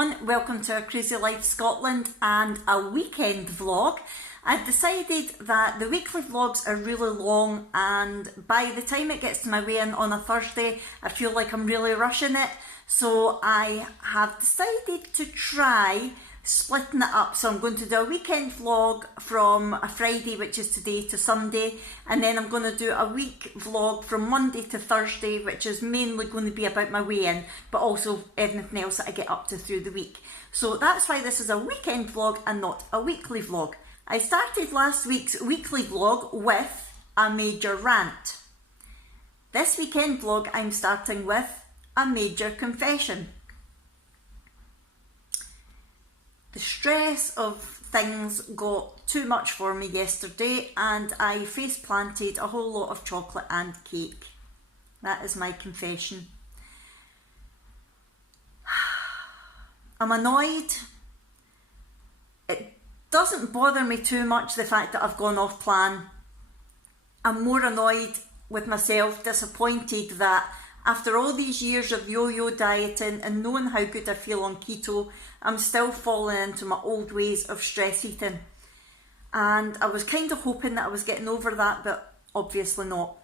everyone, welcome to our Crazy Life Scotland and a weekend vlog. I've decided that the weekly vlogs are really long, and by the time it gets to my weigh-in on a Thursday I feel like I'm really rushing it, so I have decided to try splitting it up. So I'm going to do a weekend vlog from a Friday, which is today, to Sunday, and then I'm going to do a week vlog from Monday to Thursday, which is mainly going to be about my weigh-in, but also everything else that I get up to through the week. So that's why this is a weekend vlog and not a weekly vlog. I started last week's weekly vlog with a major rant. This weekend vlog I'm starting with a major confession. The stress of things got too much for me yesterday and I face planted a whole lot of chocolate and cake. That is my confession. I'm annoyed. It doesn't bother me too much, the fact that I've gone off plan. I'm more annoyed with myself, disappointed that after all these years of yo-yo dieting and knowing how good I feel on keto, I'm still falling into my old ways of stress eating. And I was kind of hoping that I was getting over that, but obviously not.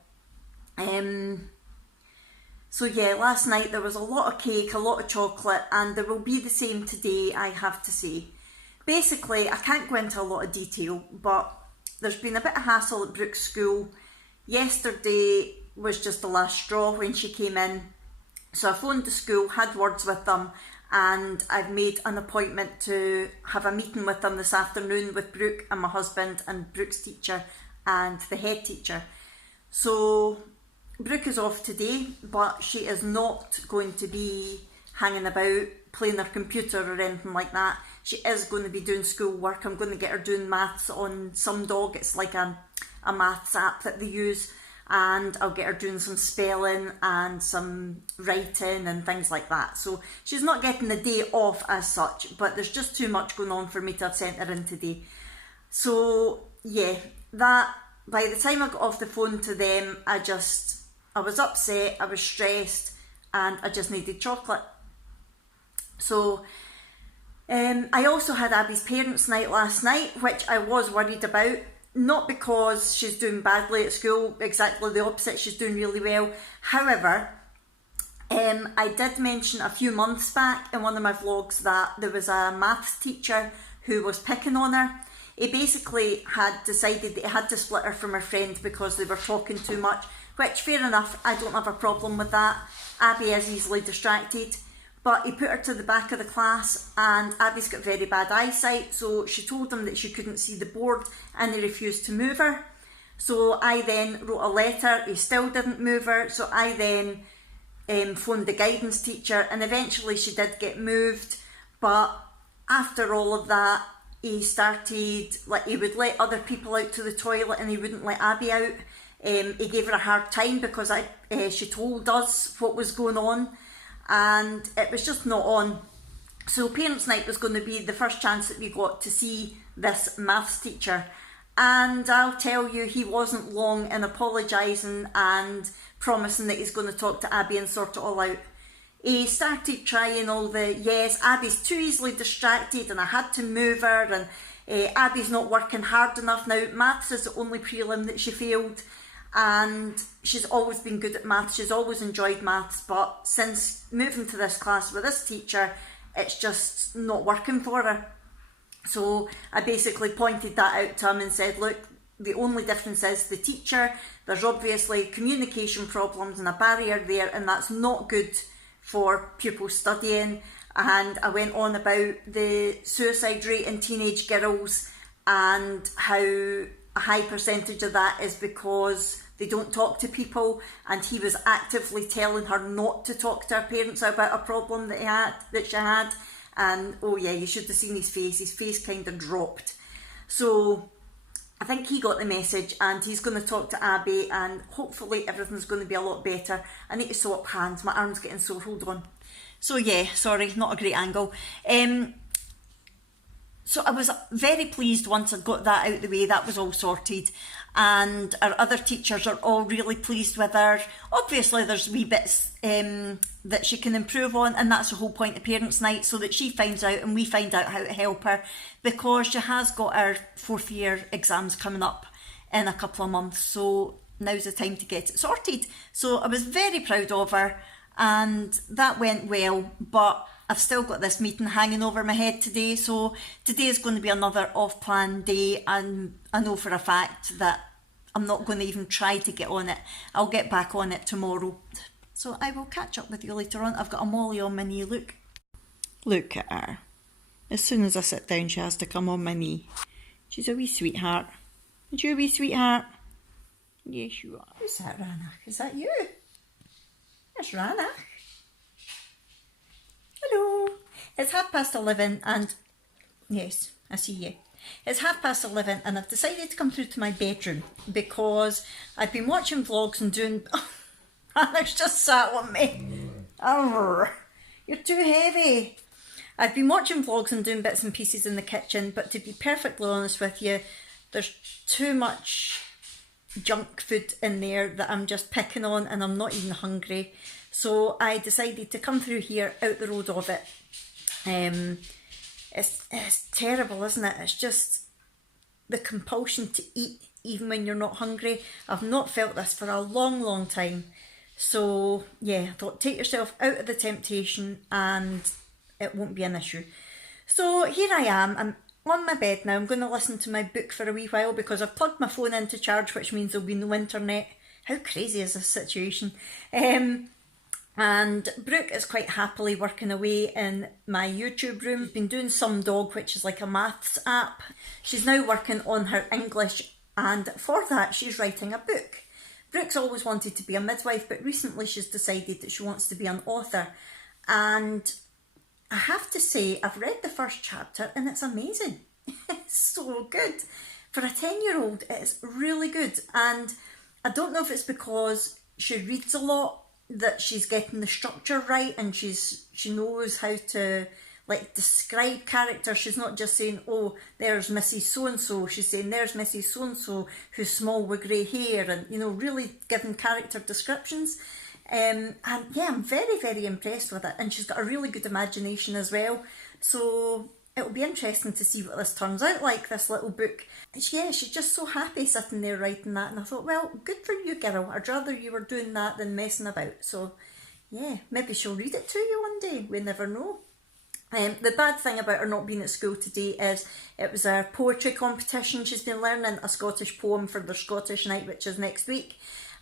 So yeah, last night there was a lot of cake, a lot of chocolate, and there will be the same today, I have to say. Basically, I can't go into a lot of detail, but there's been a bit of hassle at Brooke's school. Yesterday was just the last straw when she came in. So I phoned the school, had words with them, and I've made an appointment to have a meeting with them this afternoon with Brooke and my husband and Brooke's teacher and the head teacher. So Brooke is off today, but she is not going to be hanging about playing her computer or anything like that. She is going to be doing school work. I'm going to get her doing maths on Some Dog. It's like a maths app that they use, and I'll get her doing some spelling and some writing and things like that. So she's not getting the day off as such, but there's just too much going on for me to have sent her in today. So yeah, that by the time I got off the phone to them, I was upset, I was stressed, and I just needed chocolate. So I also had Abby's parents' night last night, which I was worried about. Not because she's doing badly at school, exactly the opposite, she's doing really well. However, I did mention a few months back in one of my vlogs that there was a maths teacher who was picking on her. He basically had decided that he had to split her from her friend because they were talking too much, which, fair enough, I don't have a problem with that. Abby is easily distracted. But he put her to the back of the class, and Abby's got very bad eyesight, so she told him that she couldn't see the board and he refused to move her. So I then wrote a letter, he still didn't move her, so I then phoned the guidance teacher, and eventually she did get moved. But after all of that, he started, like, he would let other people out to the toilet and he wouldn't let Abby out. He gave her a hard time because she told us what was going on, and it was just not on. So parents' night was going to be the first chance that we got to see this maths teacher, and I'll tell you, he wasn't long in apologising and promising that he's going to talk to Abby and sort it all out. He started trying all the, yes, Abby's too easily distracted and I had to move her, and Abby's not working hard enough now. Maths is the only prelim that she failed, and she's always been good at maths, she's always enjoyed maths, but since moving to this class with this teacher, it's just not working for her. So I basically pointed that out to him and said, look, the only difference is the teacher. There's obviously communication problems and a barrier there, and that's not good for pupils studying. And I went on about the suicide rate in teenage girls and how a high percentage of that is because they don't talk to people, and he was actively telling her not to talk to her parents about a problem that she had. And oh yeah, you should have seen his face kind of dropped. So I think he got the message, and he's going to talk to Abby, and hopefully everything's going to be a lot better. I need to swap hands, my arm's getting sore, hold on. So yeah, sorry, not a great angle. So I was very pleased once I got that out of the way, that was all sorted. and our other teachers are all really pleased with her. Obviously there's wee bits that she can improve on, and that's the whole point of parents' night, so that she finds out and we find out how to help her, because she has got her 4th year exams coming up in a couple of months, so now's the time to get it sorted. So I was very proud of her, and that went well, but I've still got this meeting hanging over my head today, so today is going to be another off-plan day, and I know for a fact that I'm not going to even try to get on it. I'll get back on it tomorrow. So I will catch up with you later on. I've got a Molly on my knee, look. Look at her. As soon as I sit down, she has to come on my knee. She's a wee sweetheart. Is you a wee sweetheart? Yes, you are. Who's that, Ranach? Is that you? That's Ranach. Hello. It's 11:30 and yes, I see you. It's 11:30 and I've decided to come through to my bedroom because I've been watching vlogs and doing... Ranach's just sat on me. Arr, you're too heavy. I've been watching vlogs and doing bits and pieces in the kitchen, but to be perfectly honest with you, there's too much junk food in there that I'm just picking on, and I'm not even hungry. So I decided to come through here, out the road of it. It's terrible, isn't it? It's just the compulsion to eat even when you're not hungry. I've not felt this for a long, long time. So yeah, I thought, take yourself out of the temptation and it won't be an issue. So here I am. I'm on my bed now. I'm going to listen to my book for a wee while because I've plugged my phone into charge, which means there'll be no internet. How crazy is this situation? And Brooke is quite happily working away in my YouTube room. She's been doing Some Dog, which is like a maths app. She's now working on her English, and for that she's writing a book. Brooke's always wanted to be a midwife, but recently she's decided that she wants to be an author. And I have to say, I've read the first chapter and it's amazing. It's so good. For a 10-year-old, it's really good. And I don't know if it's because she reads a lot that she's getting the structure right, and she knows how to like describe characters. She's not just saying, oh, there's Mrs. So-and-so. She's saying, there's Mrs. So-and-so who's small with grey hair, and you know, really giving character descriptions. And yeah, I'm very, very impressed with it, and she's got a really good imagination as well. So it'll be interesting to see what this turns out like, this little book. Yeah, she's just so happy sitting there writing that, and I thought, well, good for you, girl. I'd rather you were doing that than messing about. So yeah, maybe she'll read it to you one day. We never know. The bad thing about her not being at school today is it was a poetry competition. She's been learning a Scottish poem for their Scottish night, which is next week.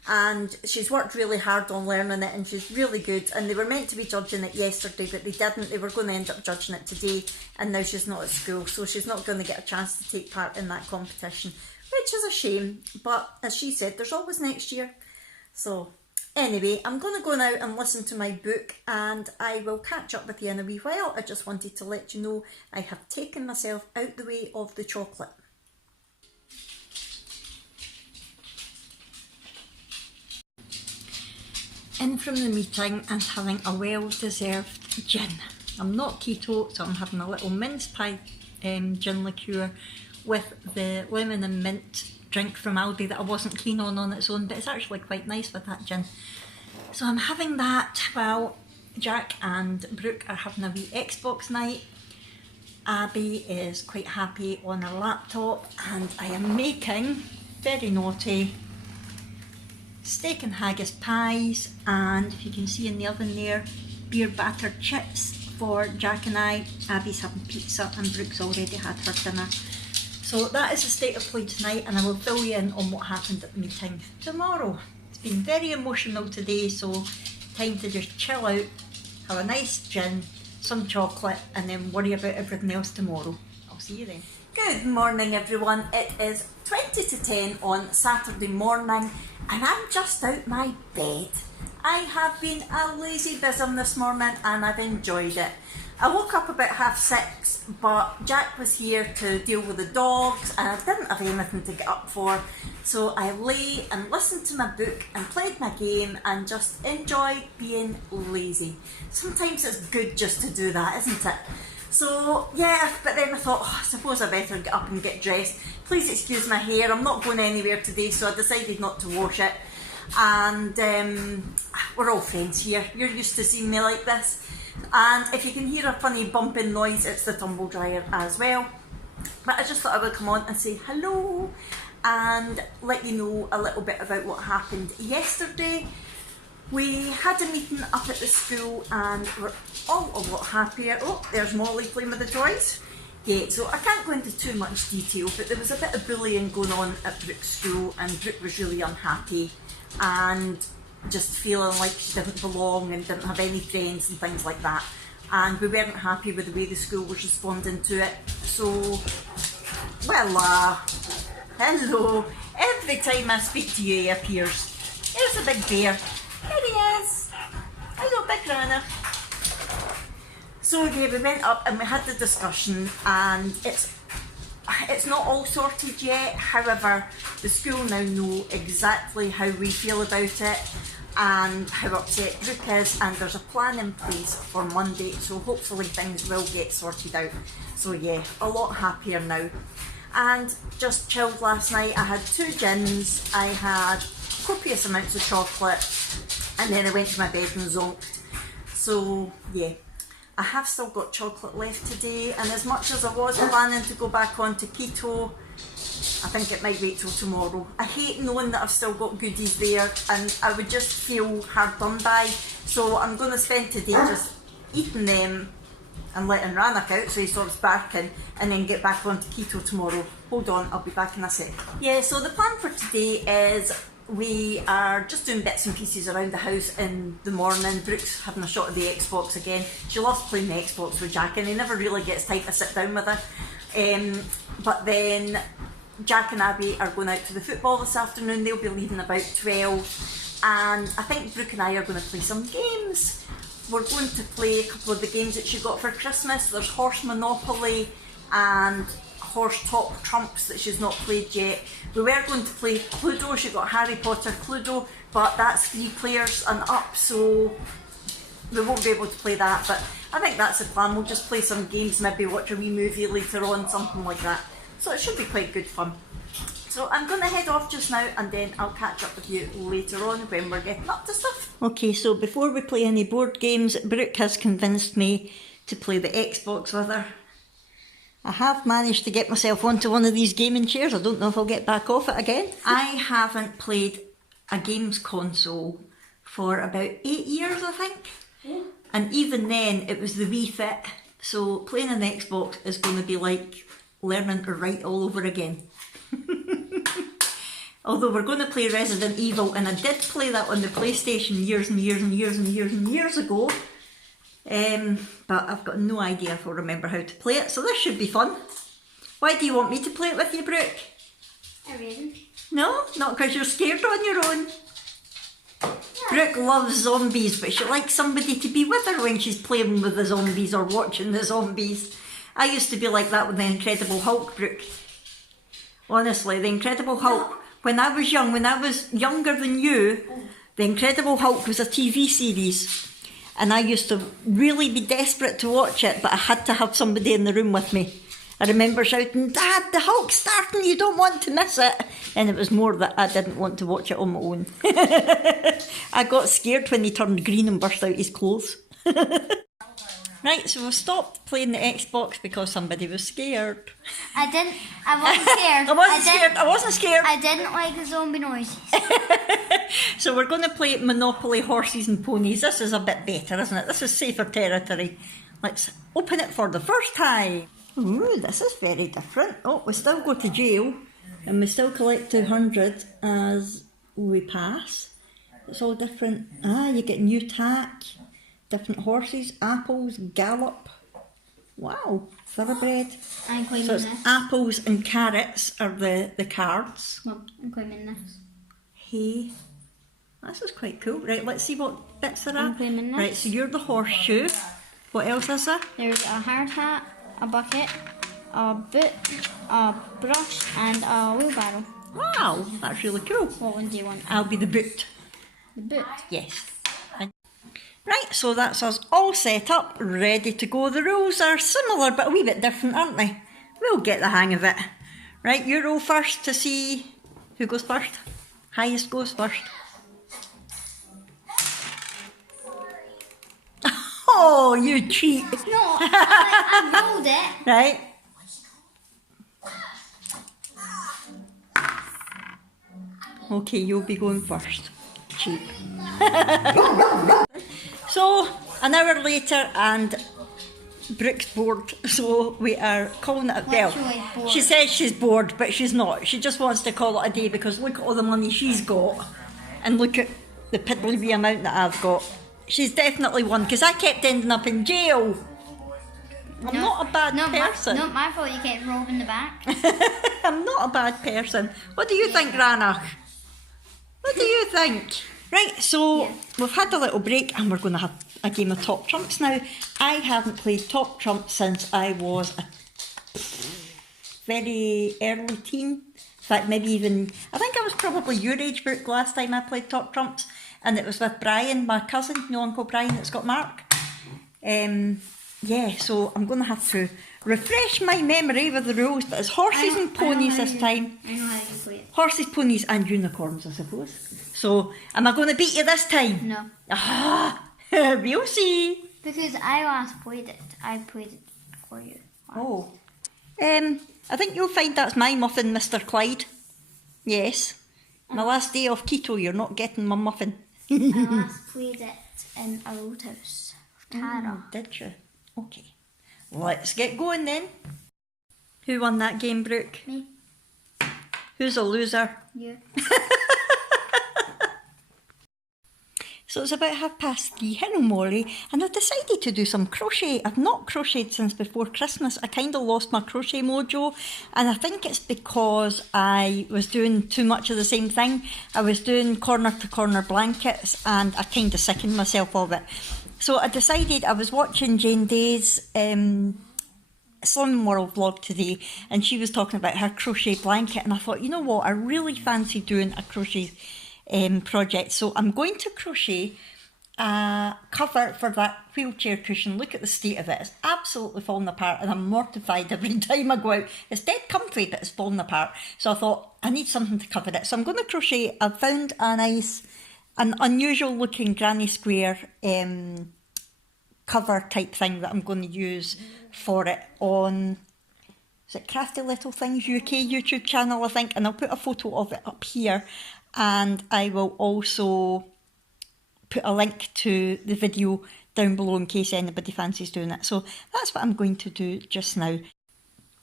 And she's worked really hard on learning it, and she's really good. And they were meant to be judging it yesterday, but they didn't. They were going to end up judging it today, and now she's not at school, so she's not going to get a chance to take part in that competition, which is a shame. But as she said, there's always next year. So anyway, I'm going to go now and listen to my book, and I will catch up with you in a wee while. I just wanted to let you know I have taken myself out the way of the chocolate. In from the meeting and having a well-deserved gin. I'm not keto, so I'm having a little mince pie gin liqueur with the lemon and mint drink from Aldi that I wasn't keen on its own, but it's actually quite nice with that gin. So I'm having that while Jack and Brooke are having a wee Xbox night. Abby is quite happy on her laptop, and I am making, very naughty, steak and haggis pies, and if you can see in the oven there, beer battered chips for Jack and I. Abby's having pizza and Brooke's already had her dinner. So that is the state of play tonight, and I will fill you in on what happened at the meeting tomorrow. It's been very emotional today, so time to just chill out, have a nice gin, some chocolate, and then worry about everything else tomorrow. I'll see you then. Good morning everyone, it is 20 to 10 on Saturday morning and I'm just out my bed. I have been a lazy bizzum this morning and I've enjoyed it. I woke up about 6:30, but Jack was here to deal with the dogs and I didn't have anything to get up for, so I lay and listened to my book and played my game and just enjoyed being lazy. Sometimes it's good just to do that, isn't it? So yeah, but then I thought, oh, I suppose I better get up and get dressed. Please excuse my hair, I'm not going anywhere today, so I decided not to wash it. And we're all friends here, you're used to seeing me like this. And if you can hear a funny bumping noise, it's the tumble dryer as well. But I just thought I would come on and say hello and let you know a little bit about what happened yesterday. We had a meeting up at the school and we're all a lot happier. Oh, there's Molly playing with the toys. Yeah, so I can't go into too much detail, but there was a bit of bullying going on at Brooke's school and Brooke was really unhappy and just feeling like she didn't belong and didn't have any friends and things like that. And we weren't happy with the way the school was responding to it. So, well, hello. Every time I speak to you, he appears. There's a big bear. There he is. Hello, Big Runner. So yeah, we went up and we had the discussion, and it's not all sorted yet. However, the school now know exactly how we feel about it and how upset Brooke is, and there's a plan in place for Monday, so hopefully things will get sorted out. So yeah, a lot happier now. And just chilled last night. I had 2 gins, I had copious amounts of chocolate, and then I went to my bed and zonked. So yeah, I have still got chocolate left today, and as much as I was planning to go back onto keto, I think it might wait till tomorrow. I hate knowing that I've still got goodies there and I would just feel hard done by. So I'm going to spend today just eating them and letting Rannoch out so he stops barking, and then get back onto keto tomorrow. Hold on, I'll be back in a sec. Yeah, so the plan for today is we are just doing bits and pieces around the house in the morning. Brooke's having a shot at the Xbox again. She loves playing the Xbox with Jack and he never really gets time to sit down with her. But then Jack and Abby are going out to the football this afternoon. They'll be leaving about 12, and I think Brooke and I are going to play some games. We're going to play a couple of the games that she got for Christmas. There's Horse Monopoly and Horse Top Trumps that she's not played yet. We were going to play Cluedo. She got Harry Potter Cluedo, but that's 3 players and up, so we won't be able to play that. But I think that's the plan. We'll just play some games, maybe watch a wee movie later on, something like that. So it should be quite good fun. So I'm going to head off just now, and then I'll catch up with you later on when we're getting up to stuff. Okay, so before we play any board games, Brooke has convinced me to play the Xbox with her. I have managed to get myself onto one of these gaming chairs. I don't know if I'll get back off it again. I haven't played a games console for about 8 years, I think. Yeah. And even then, it was the Wii Fit. So playing an Xbox is going to be like learning to write all over again. Although we're going to play Resident Evil, and I did play that on the PlayStation years and years and years and years and years ago. But I've got no idea if I'll remember how to play it, so this should be fun. Why do you want me to play it with you, Brooke? A reason. No? Not because you're scared on your own? No. Brooke loves zombies, but she likes somebody to be with her when she's playing with the zombies or watching the zombies. I used to be like that with the Incredible Hulk, Brooke. Honestly, the Incredible Hulk, no. When I was younger than you, the Incredible Hulk was a TV series. And I used to really be desperate to watch it, but I had to have somebody in the room with me. I remember shouting, "Dad, the Hulk's starting, you don't want to miss it." And it was more that I didn't want to watch it on my own. I got scared when he turned green and burst out his clothes. Right, so we stopped playing the Xbox because somebody was scared. I wasn't scared. I wasn't scared. I didn't like the zombie noises. So we're going to play Monopoly Horses and Ponies. This is a bit better, isn't it? This is safer territory. Let's open it for the first time. Ooh, this is very different. Oh, we still go to jail and we still collect 200 as we pass. It's all different. You get new tack. Different horses, apples, gallop. Wow, thoroughbred. I'm claiming so it's this. Apples and carrots are the cards. Well, I'm claiming this. Hey, this is quite cool. Right, let's see what bits there are. I'm claiming this. Right, so you're the horseshoe. What else is there? There's a hard hat, a bucket, a boot, a brush, and a wheelbarrow. Wow, that's really cool. What one do you want? I'll be the boot. The boot? Yes. Right, so that's us all set up, ready to go. The rules are similar but a wee bit different, aren't they? We'll get the hang of it. Right, you roll first to see who goes first. Highest goes first. Oh, you cheat. No, I rolled it. Right. Okay, you'll be going first. Cheap. So, an hour later and Brooke's bored, so we are calling it a bell. Bored. She says she's bored, but she's not. She just wants to call it a day because look at all the money she's got and look at the piddly wee amount that I've got. She's definitely won because I kept ending up in jail. I'm not a bad person. Not my fault you kept robbing the bank. I'm not a bad person. What do you think, Ranach? What do you think? Right, so we've had a little break and we're going to have a game of Top Trumps now. I haven't played Top Trumps since I was a very early teen. In fact, maybe even, I think I was probably your age, Brooke, last time I played Top Trumps. And it was with Brian, my cousin, you know, Uncle Brian that's got Mark. Yeah, so I'm going to have to refresh my memory with the rules, but it's horses and ponies this time. I know how to play it. Horses, ponies and unicorns, I suppose. So, am I going to beat you this time? No. Ah, we'll see. Because I last played it. I played it for you. Oh. I think you'll find that's my muffin, Mr. Clyde. Yes. My last day off keto, you're not getting my muffin. I last played it in a old house. Tara. Did you? Okay. Let's get going then. Who won that game, Brooke? Me. Who's a loser? You. So it's about 3:30. Hello, Molly. And I've decided to do some crochet. I've not crocheted since before Christmas. I kind of lost my crochet mojo. And I think it's because I was doing too much of the same thing. I was doing corner to corner blankets and I kind of sickened myself of it. So I decided, I was watching Jane Day's Slim World vlog today and she was talking about her crochet blanket and I thought, you know what, I really fancy doing a crochet project. So I'm going to crochet a cover for that wheelchair cushion. Look at the state of it. It's absolutely falling apart and I'm mortified every time I go out. It's dead comfy but it's falling apart. So I thought I need something to cover it. So I'm going to crochet. I've found an unusual looking granny square cover type thing that I'm going to use for it on, is it Crafty Little Things UK YouTube channel I think, and I'll put a photo of it up here and I will also put a link to the video down below in case anybody fancies doing it. So that's what I'm going to do just now.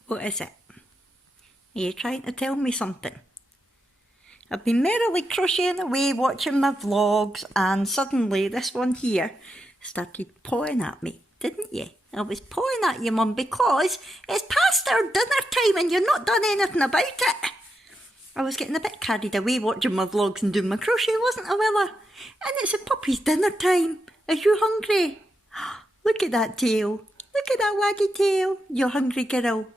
What is it? Are you trying to tell me something? I've been merrily crocheting away watching my vlogs and suddenly this one here started pawing at me, didn't you? I was pawing at you, Mum, because it's past our dinner time and you've not done anything about it. I was getting a bit carried away watching my vlogs and doing my crochet, wasn't I, Willa? And it's a puppy's dinner time. Are you hungry? Look at that tail. Look at that waggy tail. You hungry girl?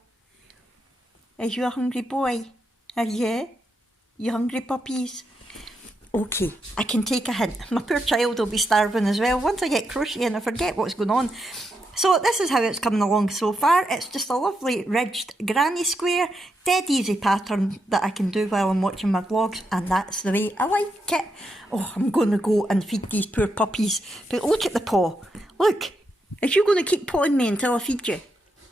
Are you a hungry boy? Are you? You hungry puppies? Okay, I can take a hint. My poor child will be starving as well. Once I get crocheting, I forget what's going on. So this is how it's coming along so far. It's just a lovely ridged granny square, dead easy pattern that I can do while I'm watching my vlogs, and that's the way I like it. Oh, I'm going to go and feed these poor puppies. But look at the paw. Look, are you going to keep pawing me until I feed you?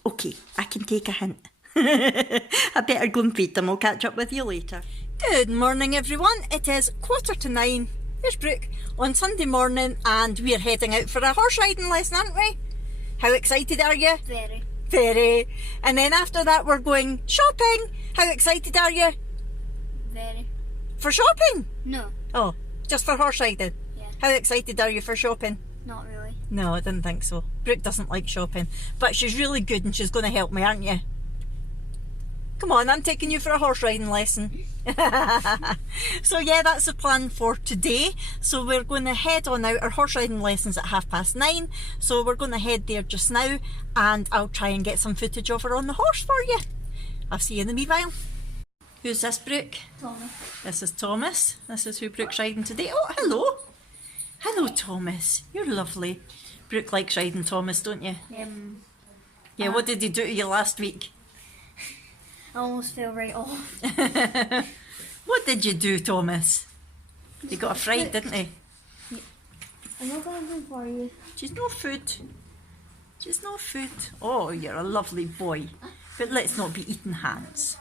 Okay, I can take a hint. I better go and feed them. I'll catch up with you later. Good morning, everyone. It is 9:15. Here's Brooke on Sunday morning, and we're heading out for a horse riding lesson, aren't we? How excited are you? Very. Very. And then after that we're going shopping. How excited are you? Very. For shopping? No. Oh, just for horse riding? Yeah. How excited are you for shopping? Not really. No, I didn't think so. Brooke doesn't like shopping, but she's really good and she's going to help me, aren't you? Come on, I'm taking you for a horse riding lesson. So yeah, that's the plan for today. So we're going to head on out. Our horse riding lessons at 9:30. So we're going to head there just now and I'll try and get some footage of her on the horse for you. I'll see you in a wee while. Who's this, Brooke? Thomas. This is Thomas. This is who Brooke's riding today. Oh, hello. Hello, Thomas. You're lovely. Brooke likes riding Thomas, don't you? Yeah, what did he do to you last week? I almost fell right off. What did you do, Thomas? He got a fright, didn't he? I'm not going to do for you. Just no food. Just no food. Oh, you're a lovely boy. But let's not be eating hands.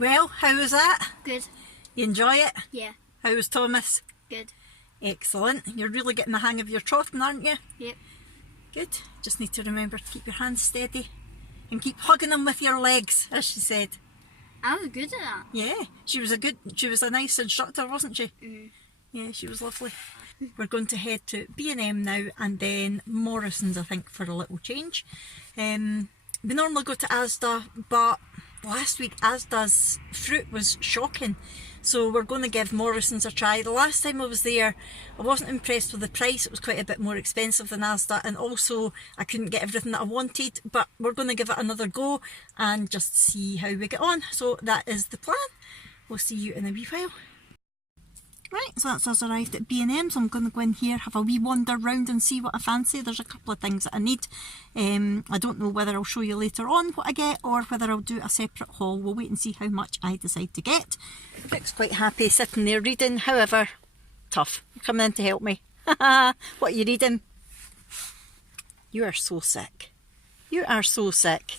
Well, how was that? Good. You enjoy it? Yeah. How was Thomas? Good. Excellent. You're really getting the hang of your trotting, aren't you? Yep. Good. Just need to remember to keep your hands steady and keep hugging them with your legs, as she said. I was good at that. Yeah, she was a nice instructor, wasn't she? Yeah, she was lovely. We're going to head to B&M now and then Morrison's, I think, for a little change. We normally go to Asda, but last week Asda's fruit was shocking, so we're going to give Morrison's a try. The last time I was there, I wasn't impressed with the price. It was quite a bit more expensive than Asda, and also I couldn't get everything that I wanted, but we're going to give it another go and just see how we get on. So that is the plan. We'll see you in a wee while. Right, so that's us arrived at B&M, so I'm going to go in here, have a wee wander round and see what I fancy. There's a couple of things that I need. I don't know whether I'll show you later on what I get or whether I'll do a separate haul. We'll wait and see how much I decide to get. Brooke's quite happy sitting there reading, however, tough. You're coming in to help me. What are you reading? You are so sick. You are so sick.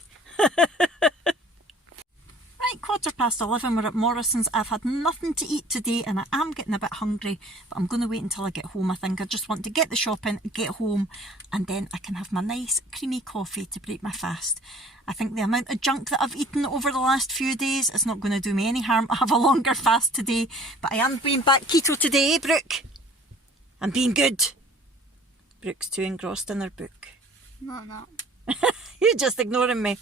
Right, 11:15, we're at Morrison's. I've had nothing to eat today and I am getting a bit hungry, but I'm going to wait until I get home. I think I just want to get the shopping, get home, and then I can have my nice creamy coffee to break my fast. I think the amount of junk that I've eaten over the last few days is not going to do me any harm. I have a longer fast today, but I am being back keto today, Brooke. I'm being good. Brooke's too engrossed in her book. No, no. You're just ignoring me.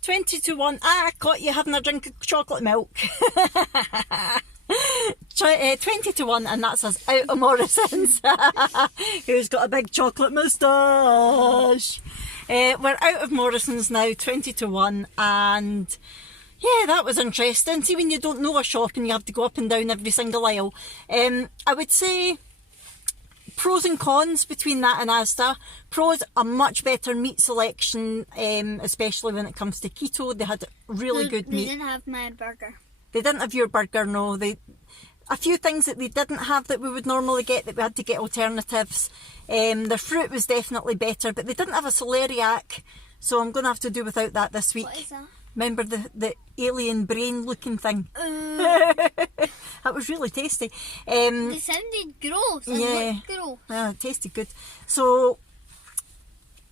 20 to 1. I caught you having a drink of chocolate milk. 20 to 1, and that's us out of Morrison's. Who's got a big chocolate moustache? We're out of Morrison's now, 20 to 1, and yeah, that was interesting. See, when you don't know a shop and you have to go up and down every single aisle. I would say pros and cons between that and Asda. Pros, a much better meat selection, especially when it comes to keto. They had really good meat. They didn't have my burger. They didn't have your burger, no. A few things that they didn't have that we would normally get, that we had to get alternatives. Their fruit was definitely better, but they didn't have a celeriac, so I'm going to have to do without that this week. What is that? Remember the alien brain looking thing? That was really tasty. They sounded gross. Yeah. Looked gross. Yeah, it tasted good. So,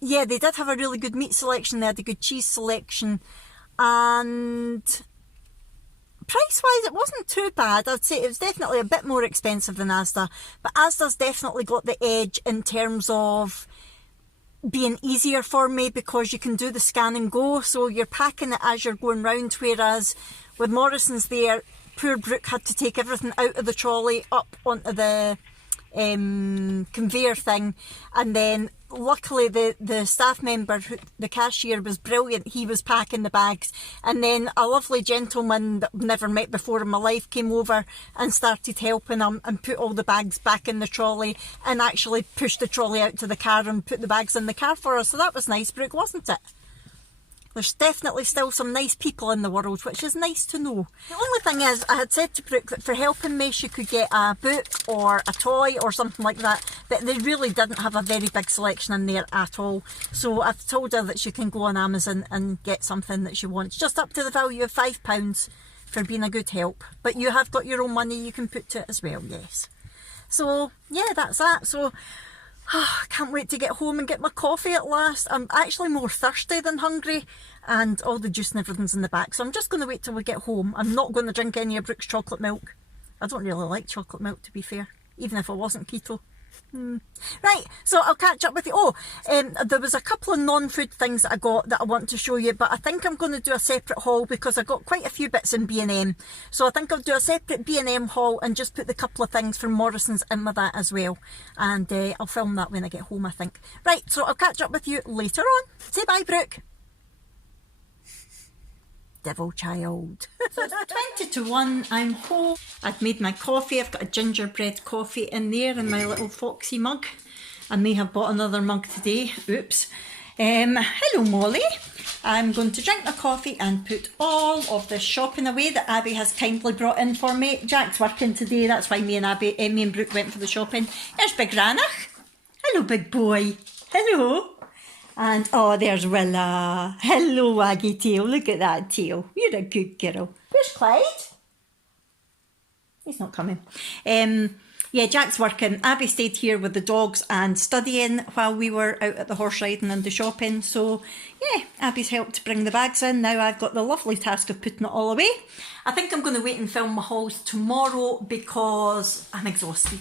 yeah, they did have a really good meat selection. They had a good cheese selection. And price-wise, it wasn't too bad. I'd say it was definitely a bit more expensive than Asda. But Asda's definitely got the edge in terms of being easier for me, because you can do the scan and go, so you're packing it as you're going round, whereas with Morrison's there, poor Brooke had to take everything out of the trolley up onto the conveyor thing, and then luckily the staff member, the cashier, was brilliant. He was packing the bags, and then a lovely gentleman that I've never met before in my life came over and started helping him and put all the bags back in the trolley, and actually pushed the trolley out to the car and put the bags in the car for us. So that was nice, Brooke, wasn't it? There's definitely still some nice people in the world, which is nice to know. The only thing is, I had said to Brooke that for helping me she could get a book or a toy or something like that, but they really didn't have a very big selection in there at all. So I've told her that she can go on Amazon and get something that she wants, just up to the value of £5 for being a good help. But you have got your own money you can put to it as well, yes. So yeah, that's that. So I can't wait to get home and get my coffee at last. I'm actually more thirsty than hungry, and all the juice and everything's in the back, so I'm just going to wait till we get home. I'm not going to drink any of Brooke's chocolate milk. I don't really like chocolate milk, to be fair, even if I wasn't keto. Right, so I'll catch up with you. Oh, there was a couple of non-food things that I got that I want to show you, but I think I'm going to do a separate haul because I got quite a few bits in B&M. So I think I'll do a separate B&M haul and just put the couple of things from Morrison's in with that as well. And I'll film that when I get home, I think. Right, so I'll catch up with you later on. Say bye, Brooke. Devil child. So it's 20 to 1, I'm home. I've made my coffee, I've got a gingerbread coffee in there in my little foxy mug. I may have bought another mug today, oops. Hello Molly. I'm going to drink my coffee and put all of the shopping away that Abby has kindly brought in for me. Jack's working today, that's why me and Brooke went for the shopping. There's Big Ranach. Hello big boy. Hello. And oh, there's Willa. Hello, waggy tail. Look at that tail. You're a good girl. Where's Clyde? He's not coming. Yeah, Jack's working. Abby stayed here with the dogs and studying while we were out at the horse riding and the shopping. So yeah, Abby's helped bring the bags in. Now I've got the lovely task of putting it all away. I think I'm going to wait and film my hauls tomorrow because I'm exhausted.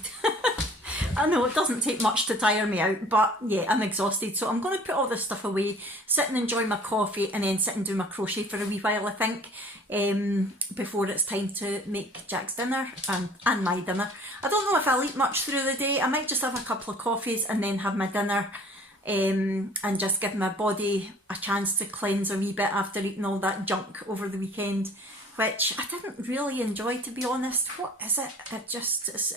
I know it doesn't take much to tire me out, but yeah, I'm exhausted. So I'm going to put all this stuff away, sit and enjoy my coffee, and then sit and do my crochet for a wee while, I think, before it's time to make Jack's dinner and my dinner. I don't know if I'll eat much through the day. I might just have a couple of coffees and then have my dinner and just give my body a chance to cleanse a wee bit after eating all that junk over the weekend, which I didn't really enjoy, to be honest. What is it?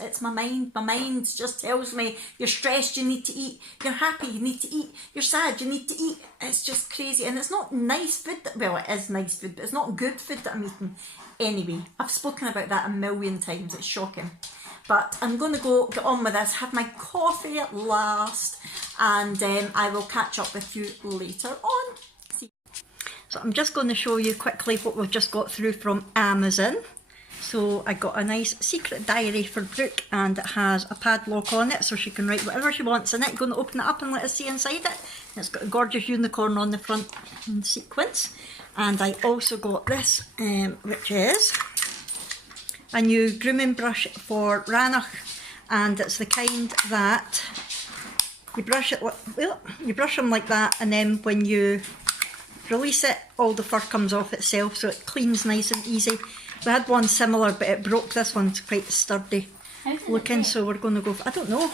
It's my mind. My mind just tells me you're stressed, you need to eat. You're happy, you need to eat. You're sad, you need to eat. It's just crazy. And it's not nice food. Well, it is nice food, but it's not good food that I'm eating. Anyway, I've spoken about that a million times. It's shocking. But I'm going to go get on with this, have my coffee at last, and I will catch up with you later on. So I'm just going to show you quickly what we've just got through from Amazon. So I got a nice secret diary for Brooke, and it has a padlock on it so she can write whatever she wants in it. Going to open it up and let us see inside it. It's got a gorgeous unicorn on the front in sequins. And I also got this, which is a new grooming brush for Ranach, and it's the kind that you brush it, you brush them like that, and then when you release it, all the fur comes off itself, so it cleans nice and easy. We had one similar, but it broke. This one's quite sturdy looking, so we're going to go for, I don't know,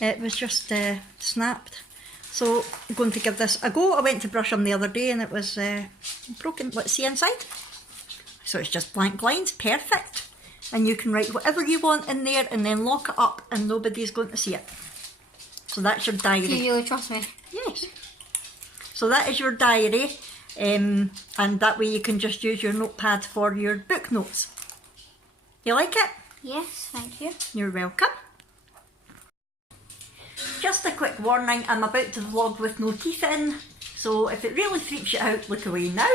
it was just snapped. So I'm going to give this a go. I went to brush them the other day and it was broken. Let's see inside. So it's just blank lines, perfect. And you can write whatever you want in there and then lock it up and nobody's going to see it. So that's your diary. Do you really trust me? Yes. So that is your diary, and that way you can just use your notepad for your book notes. You like it? Yes, thank you. You're welcome. Just a quick warning, I'm about to vlog with no teeth in, so if it really freaks you out, look away now.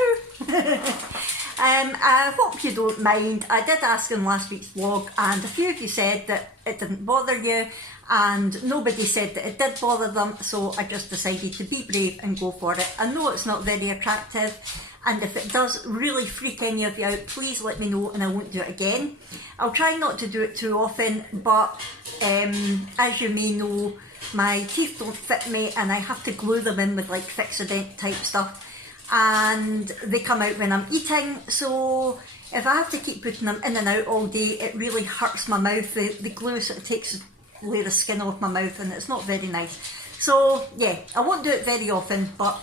I hope you don't mind. I did ask in last week's vlog and a few of you said that it didn't bother you, and nobody said that it did bother them, so I just decided to be brave and go for it. I know it's not very attractive, and if it does really freak any of you out, please let me know and I won't do it again. I'll try not to do it too often, but as you may know, my teeth don't fit me and I have to glue them in with like Fixodent type stuff, and they come out when I'm eating, so if I have to keep putting them in and out all day, it really hurts my mouth. The glue sort of takes away the skin off my mouth and it's not very nice. So yeah, I won't do it very often, but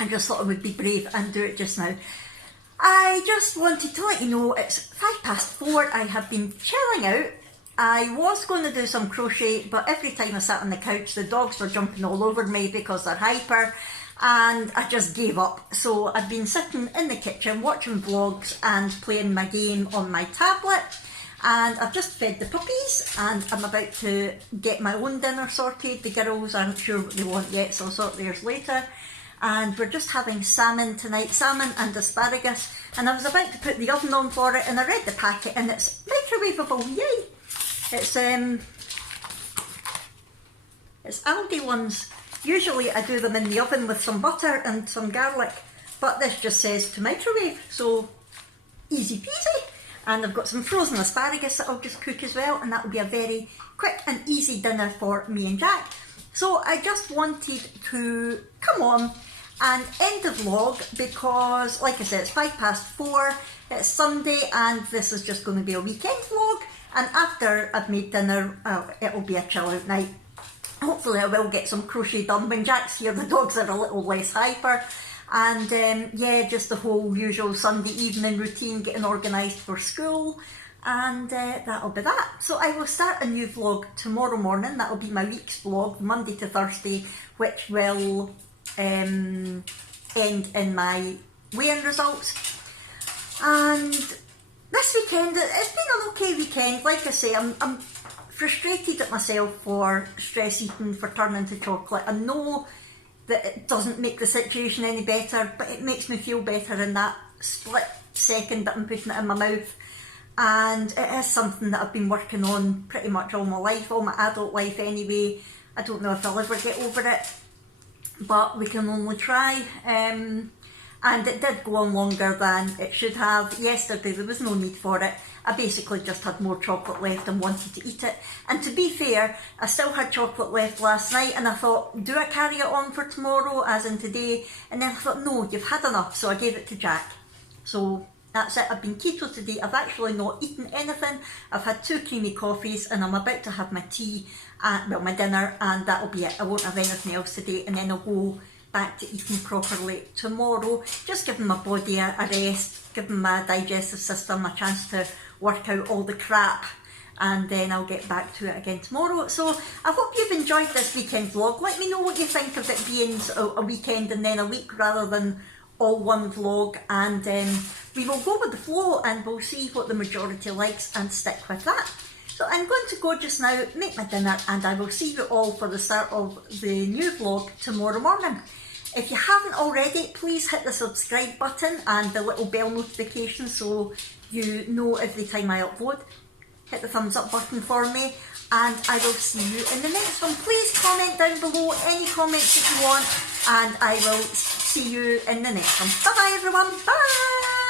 I just thought I would be brave and do it just now. I just wanted to let you know it's 4:05. I have been chilling out. I was going to do some crochet, but every time I sat on the couch the dogs were jumping all over me because they're hyper, and I just gave up. So I've been sitting in the kitchen watching vlogs and playing my game on my tablet, and I've just fed the puppies and I'm about to get my own dinner sorted. The girls aren't sure what they want yet, so I'll sort theirs later. And we're just having salmon tonight, salmon and asparagus, and I was about to put the oven on for it and I read the packet and it's microwavable, yay! It's Aldi ones. Usually I do them in the oven with some butter and some garlic, but this just says to microwave, so easy peasy. And I've got some frozen asparagus that I'll just cook as well, and that will be a very quick and easy dinner for me and Jack. So I just wanted to come on and end the vlog because, like I said, it's 4:05, it's Sunday, and this is just going to be a weekend vlog. And after I've made dinner, it'll be a chill out night. Hopefully I will get some crochet done. When Jack's here, the dogs are a little less hyper. And yeah, just the whole usual Sunday evening routine, getting organised for school. And that'll be that. So I will start a new vlog tomorrow morning. That'll be my week's vlog, Monday to Thursday, which will end in my weighing results. And this weekend, it's been an okay weekend. Like I say, I'm frustrated at myself for stress eating, for turning to chocolate. I know that it doesn't make the situation any better, but it makes me feel better in that split second that I'm putting it in my mouth. And it is something that I've been working on pretty much all my life, all my adult life anyway. I don't know if I'll ever get over it, but we can only try. And it did go on longer than it should have. Yesterday there was no need for it. I basically just had more chocolate left and wanted to eat it. And to be fair, I still had chocolate left last night, and I thought, do I carry it on for tomorrow, as in today? And then I thought, no, you've had enough, so I gave it to Jack. So that's it. I've been keto today. I've actually not eaten anything. I've had 2 creamy coffees, and I'm about to have my tea, well, my dinner, and that'll be it. I won't have anything else today, and then I'll go back to eating properly tomorrow. Just giving my body a rest, giving my digestive system a chance to work out all the crap, and then I'll get back to it again tomorrow. So I hope you've enjoyed this weekend vlog. Let me know what you think of it being a weekend and then a week rather than all one vlog, and we will go with the flow and we'll see what the majority likes and stick with that. So I'm going to go just now, make my dinner, and I will see you all for the start of the new vlog tomorrow morning. If you haven't already, please hit the subscribe button and the little bell notification so you know every time I upload. Hit the thumbs up button for me, and I will see you in the next one. Please comment down below any comments that you want, and I will see you in the next one. Bye bye everyone, bye!